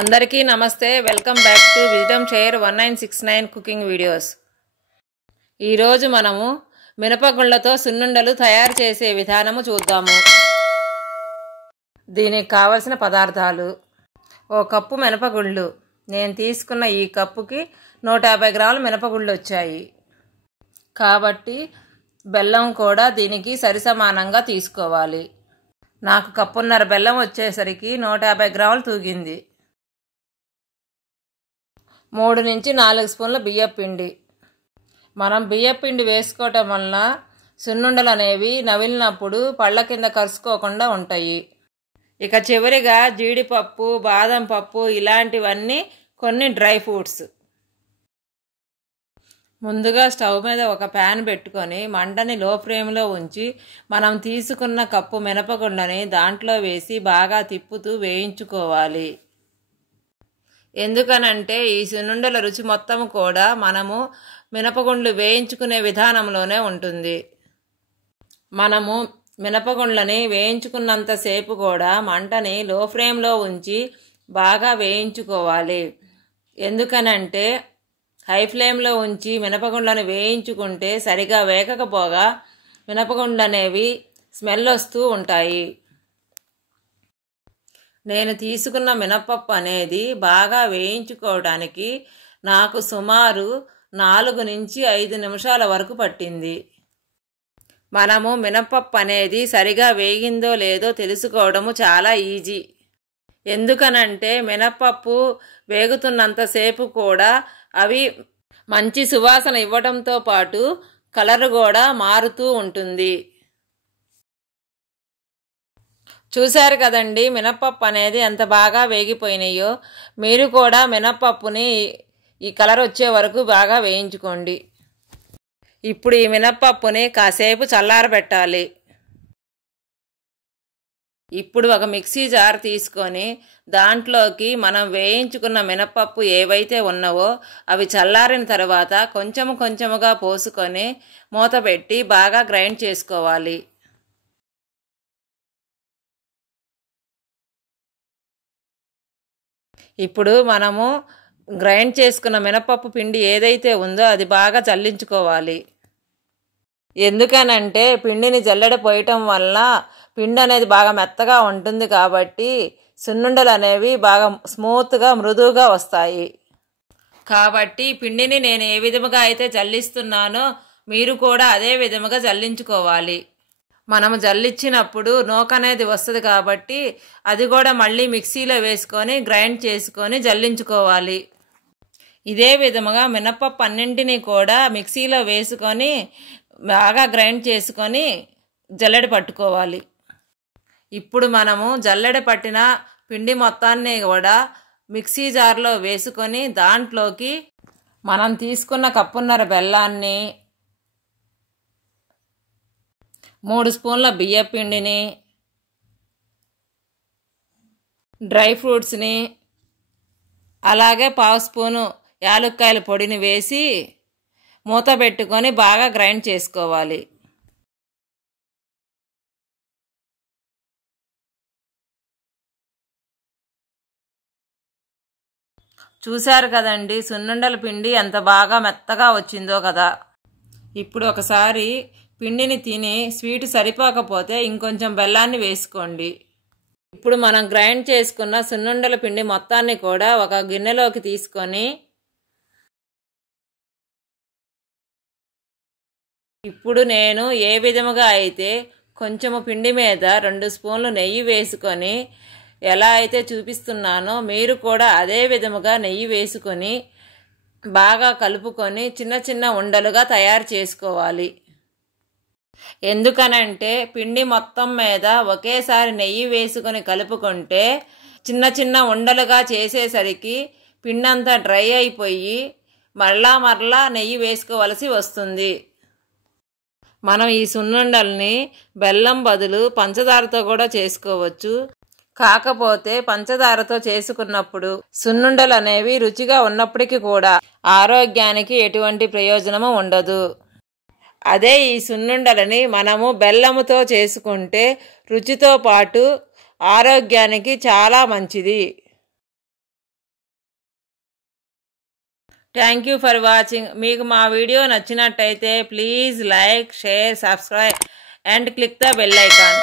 అందరికీ నమస్తే. Welcome back to wisdom share 1969 cooking videos. ఈరోజు మనము మినపగుళ్ళతో సున్నుండలు తయారు చేసే విధానము చూద్దాము. దీనికి కావలసిన పదార్థాలు: 1 కప్పు మినపగుళ్ళు. నేను తీసుకున్న ఈ కప్పుకి 150 గ్రాముల మినపగుళ్ళు వచ్చాయి కాబట్టి బెల్లం కూడా దీనికి సరిసమానంగా తీసుకోవాలి. నాకు కప్పున్నర బెల్లం వచ్చేసరికి 150 గ్రాములు తూగింది. 3 నుంచి 4 స్పూన్ల బియ్యపిండి. మనం బియ్యపిండి వేసుకోవటం వలన సున్నుండలు అనేవి నవిలినప్పుడు పళ్ళ కింద కరుసుకోకుండా ఉంటాయి. ఇక చివరిగా జీడిపప్పు, బాదం పప్పు ఇలాంటివన్నీ కొన్ని డ్రై ఫ్రూట్స్. ముందుగా స్టవ్ మీద ఒక ప్యాన్ పెట్టుకొని మంటని లో ఫ్లేమ్లో ఉంచి మనం తీసుకున్న కప్పు మినపగుండని దాంట్లో వేసి బాగా తిప్పుతూ వేయించుకోవాలి. ఎందుకనంటే ఈ సున్నుండల రుచి మొత్తం కూడా మనము మినపగుండ్లు వేయించుకునే విధానంలోనే ఉంటుంది. మనము మినపగుండ్లని వేయించుకున్నంతసేపు కూడా మంటని లో ఫ్లేమ్లో ఉంచి బాగా వేయించుకోవాలి. ఎందుకనంటే హై ఫ్లేమ్లో ఉంచి మినపగుండ్లను వేయించుకుంటే సరిగా వేగకపోగా మినపగుండ్లు అనేవి స్మెల్ వస్తూ ఉంటాయి. నేను తీసుకున్న మినపప్పు అనేది బాగా వేయించుకోవడానికి నాకు సుమారు 4 నుంచి 5 నిమిషాల వరకు పట్టింది. మనము మినపప్పు అనేది సరిగా వేగిందో లేదో తెలుసుకోవడము చాలా ఈజీ. ఎందుకనంటే మినపప్పు వేగుతున్నంతసేపు కూడా అవి మంచి సువాసన ఇవ్వడంతో పాటు కలర్ కూడా మారుతూ ఉంటుంది. చూశారు కదండి మినపప్పు అనేది ఎంత బాగా వేగిపోయినాయో. మీరు కూడా మినపప్పుని ఈ కలర్ వచ్చే వరకు బాగా వేయించుకోండి. ఇప్పుడు ఈ మినపప్పుని కాసేపు చల్లారబెట్టాలి. ఇప్పుడు ఒక మిక్సీ జార్ తీసుకొని దాంట్లోకి మనం వేయించుకున్న మినపప్పు ఏవైతే ఉన్నావో అవి చల్లారిన తర్వాత కొంచెముగా పోసుకొని మూత పెట్టి బాగా గ్రైండ్ చేసుకోవాలి. ఇప్పుడు మనము గ్రైండ్ చేసుకున్న మినపప్పు పిండి ఏదైతే ఉందో అది బాగా జల్లించుకోవాలి. ఎందుకనంటే పిండిని జల్లెడ పోయటం వల్ల పిండి అనేది బాగా మెత్తగా ఉంటుంది కాబట్టి సున్నుండలు అనేవి బాగా స్మూత్గా మృదువుగా వస్తాయి. కాబట్టి పిండిని నేను ఏ విధముగా అయితే జల్లిస్తున్నానో మీరు కూడా అదే విధముగా జల్లించుకోవాలి. మనము జల్లించినప్పుడు నూక అనేది వస్తుంది కాబట్టి అది కూడా మళ్ళీ మిక్సీలో వేసుకొని గ్రైండ్ చేసుకొని జల్లించుకోవాలి. ఇదే విధముగా మినపప్పు అన్నింటినీ కూడా మిక్సీలో వేసుకొని బాగా గ్రైండ్ చేసుకొని జల్లెడ పట్టుకోవాలి. ఇప్పుడు మనము జల్లెడ పట్టిన పిండి మొత్తాన్ని కూడా మిక్సీ జార్లో వేసుకొని దాంట్లోకి మనం తీసుకున్న కప్పున్నర బెల్లాన్ని, 3 స్పూన్ల బియ్యపిండిని, డ్రై ఫ్రూట్స్ని, అలాగే 1/2 స్పూను యాలక్కాయల పొడిని వేసి మూత పెట్టుకొని బాగా గ్రైండ్ చేసుకోవాలి. చూశారు కదండి సున్నుండల పిండి ఎంత బాగా మెత్తగా వచ్చిందో కదా. ఇప్పుడు ఒకసారి పిండిని తిని స్వీట్ సరిపోకపోతే ఇంకొంచెం బెల్లాన్ని వేసుకోండి. ఇప్పుడు మనం గ్రైండ్ చేసుకున్న సున్నుండల పిండి మొత్తాన్ని కూడా ఒక గిన్నెలోకి తీసుకొని ఇప్పుడు నేను ఏ విధముగా అయితే కొంచెము పిండి మీద 2 స్పూన్లు నెయ్యి వేసుకొని ఎలా అయితే చూపిస్తున్నానో మీరు కూడా అదే విధముగా నెయ్యి వేసుకొని బాగా కలుపుకొని చిన్న ఉండలుగా తయారు చేసుకోవాలి. ఎందుకనంటే పిండి మొత్తం మీద ఒకేసారి నెయ్యి వేసుకొని కలుపుకుంటే చిన్న ఉండలుగా చేసేసరికి పిండి అంతా డ్రై అయిపోయి మరలా నెయ్యి వేసుకోవలసి వస్తుంది. మనం ఈ సున్నుండల్ని బెల్లం బదులు పంచదారతో కూడా చేసుకోవచ్చు. కాకపోతే పంచదారతో చేసుకున్నప్పుడు సున్నుండలు అనేవి రుచిగా ఉన్నప్పటికీ కూడా ఆరోగ్యానికి ఎటువంటి ప్రయోజనము ఉండదు. అదే ఈ సున్నుండలని మనము బెల్లముతో చేసుకుంటే రుచితో పాటు ఆరోగ్యానికి చాలా మంచిది. Thank you for watching. మీకు మా వీడియో నచ్చినట్టయితే please like, share, subscribe and click the bell icon.